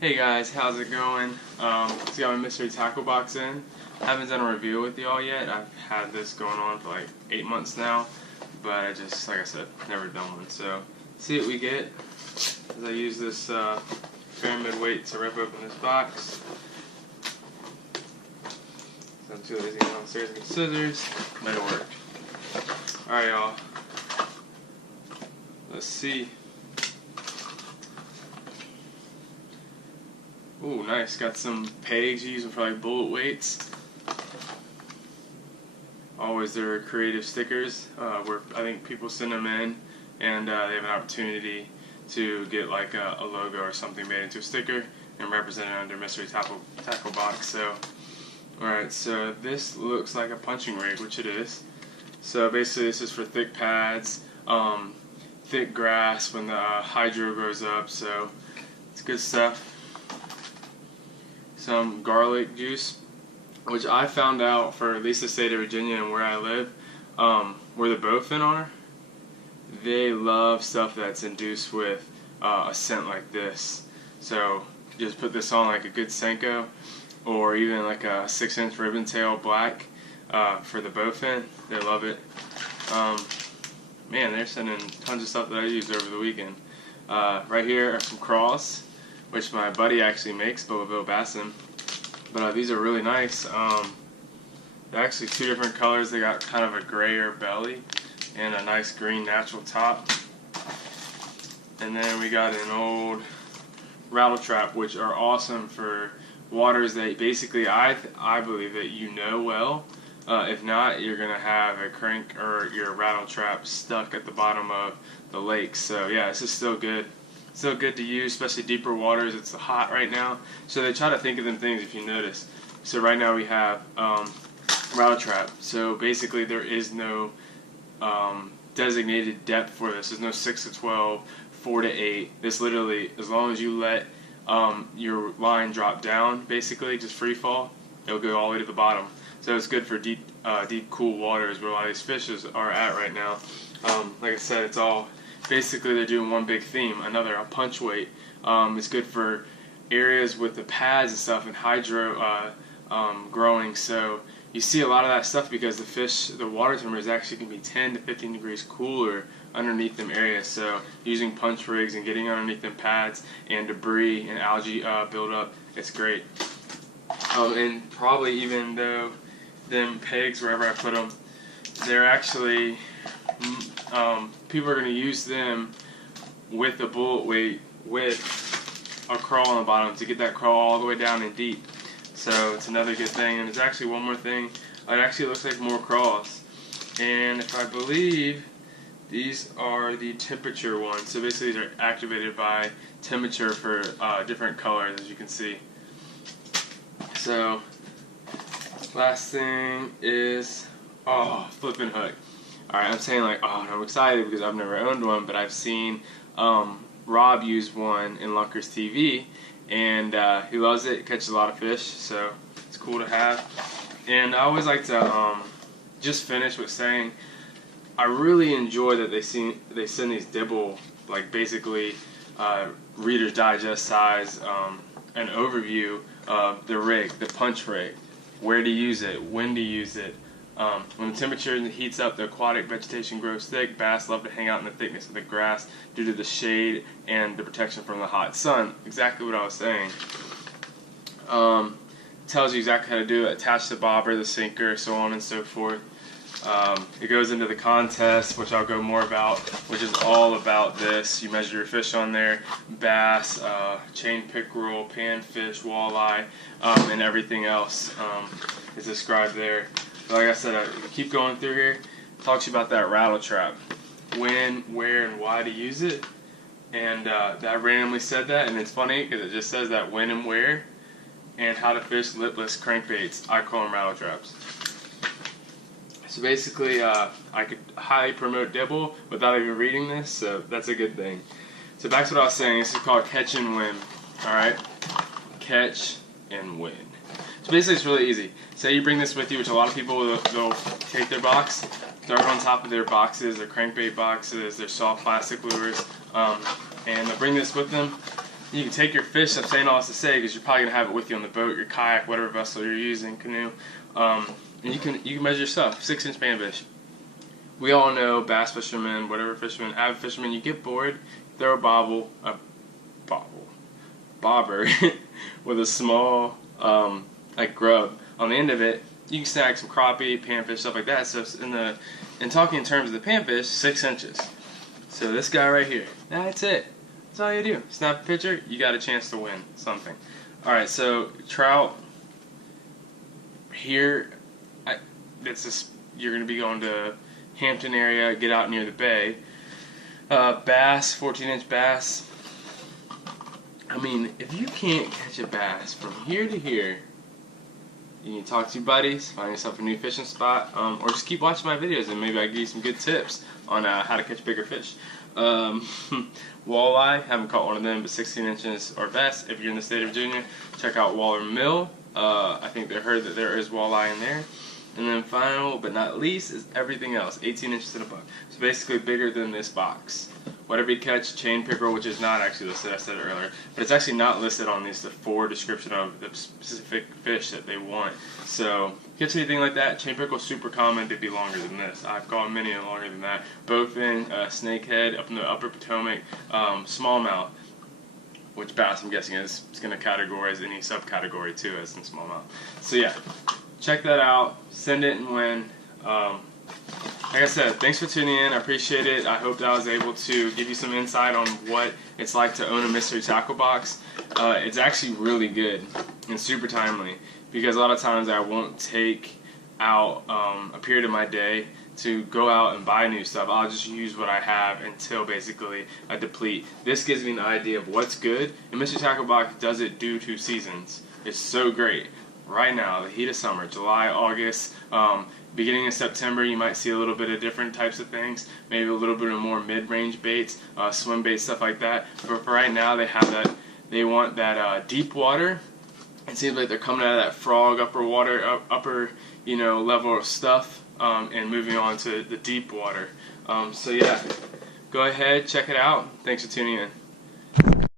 Hey guys, how's it going? So got my mystery tackle box in. I haven't done a review with y'all yet. I've had this going on for like 8 months now, but I just, like I said, never done one. So, see what we get as I use this pyramid weight to rip open this box. So I'm too lazy downstairs to get scissors, but it worked. Alright y'all, let's see. Ooh, nice. Got some pegs using for like bullet weights. Always their creative stickers where I think people send them in and they have an opportunity to get like a logo or something made into a sticker and represented under mystery tackle box. So, alright, so this looks like a punching rig, which it is. So basically this is for thick pads, thick grass when the hydro grows up, so it's good stuff. Some garlic juice, which I found out for at least the state of Virginia and where I live, where the bowfin are, they love stuff that's induced with a scent like this. So just put this on like a good Senko or even like a 6-inch ribbon tail black for the bowfin. They love it. Man, they're sending tons of stuff that I used over the weekend. Right here are some craws, which my buddy actually makes, Bill Basson. But these are really nice. They're actually two different colors. They got kind of a grayer belly and a nice green natural top. And then we got an old rattle trap, which are awesome for waters that basically I believe that you know well. If not, you're going to have a crank or your rattle trap stuck at the bottom of the lake. So yeah, this is still good. Still good to use, especially deeper waters. It's hot right now, so they try to think of them things if you notice. So right now we have rattle trap. So basically there is no designated depth for this. There's no 6 to 12, 4 to 8. This literally, as long as you let your line drop down, basically just free fall, it'll go all the way to the bottom. So it's good for deep, cool waters where a lot of these fishes are at right now. Like I said, it's all basically they're doing one big theme. A punch weight. It's good for areas with the pads and stuff and hydro growing. So you see a lot of that stuff because the water temperature actually can be 10 to 15 degrees cooler underneath them areas. So using punch rigs and getting underneath them pads and debris and algae buildup, it's great. And probably even though them pegs, wherever I put them, they're actually people are going to use them with a bullet weight with a crawl on the bottom to get that crawl all the way down and deep. So it's another good thing. And there's actually one more thing. It actually looks like more crawls. And if I believe these are the temperature ones. So basically these are activated by temperature for different colors, as you can see. So last thing is flipping hook. Alright, I'm saying like, I'm excited because I've never owned one, but I've seen Rob use one in Lunker's TV, and he loves it, catches a lot of fish, so it's cool to have. And I always like to just finish with saying, I really enjoy that they send these dibble, like basically Reader's Digest size, an overview of the rig, the punch rig, where to use it, when to use it. When the temperature heats up, the aquatic vegetation grows thick. Bass love to hang out in the thickness of the grass due to the shade and the protection from the hot sun. Exactly what I was saying. Tells you exactly how to do it. Attach the bobber, the sinker, so on and so forth. It goes into the contest, which I'll go more about, which is all about this. You measure your fish on there, bass, chain pickerel, panfish, walleye, and everything else is described there. Like I said, I keep going through here. It talks about that rattle trap, when, where, and why to use it. And that randomly said that, and it's funny because it just says that when and where, and how to fish lipless crankbaits. I call them rattle traps. So basically, I could highly promote dibble without even reading this, so that's a good thing. So back to what I was saying. This is called catch and win. All right, catch and win. So basically it's really easy. Say you bring this with you, which a lot of people will take their box, throw it on top of their boxes, their crankbait boxes, their soft plastic lures, and they'll bring this with them. you can take your fish. I'm saying all this to say because you're probably gonna have it with you on the boat, your kayak, whatever vessel you're using, canoe, and you can measure yourself. 6-inch panfish. We all know bass fishermen, whatever fishermen, avid fishermen. You get bored, throw a bobber with a small like grub on the end of it. You can snag some crappie, panfish, stuff like that. So in talking in terms of the panfish, 6 inches. So this guy right here, that's it. That's all you do. Snap a picture, you got a chance to win something. All right, so trout here. You're going to be going to Hampton area, get out near the bay. Bass, 14-inch bass. I mean, if you can't catch a bass from here to here, you need to talk to your buddies, find yourself a new fishing spot, or just keep watching my videos and maybe I can give you some good tips on how to catch bigger fish. Walleye, haven't caught one of them, but 16 inches or best. If you're in the state of Virginia, check out Waller Mill. I think they heard that there is walleye in there. And then final but not least is everything else, 18 inches and above. So basically bigger than this box. Whatever you catch, chain pickerel, which is not actually listed, I said it earlier, but it's actually not listed on the 4 description of the specific fish that they want. So catch anything like that, chain pickerel super common to be longer than this. I've caught many longer than that, both in snakehead up in the upper Potomac, smallmouth, which bass I'm guessing is going to categorize any subcategory too as in smallmouth. So yeah. Check that out. Send it and win. Like I said, thanks for tuning in. I appreciate it. I hope that I was able to give you some insight on what it's like to own a mystery tackle box. It's actually really good and super timely because a lot of times I won't take out a period of my day to go out and buy new stuff. I'll just use what I have until basically I deplete. This gives me an idea of what's good, and mystery tackle box does it due to seasons. It's so great. Right now, the heat of summer, July, August, beginning of September, you might see a little bit of different types of things, maybe a little bit of more mid-range baits, swim baits, stuff like that. But for right now, they have that. They want that deep water. It seems like they're coming out of that frog upper level of stuff, and moving on to the deep water. So yeah, go ahead, check it out. Thanks for tuning in.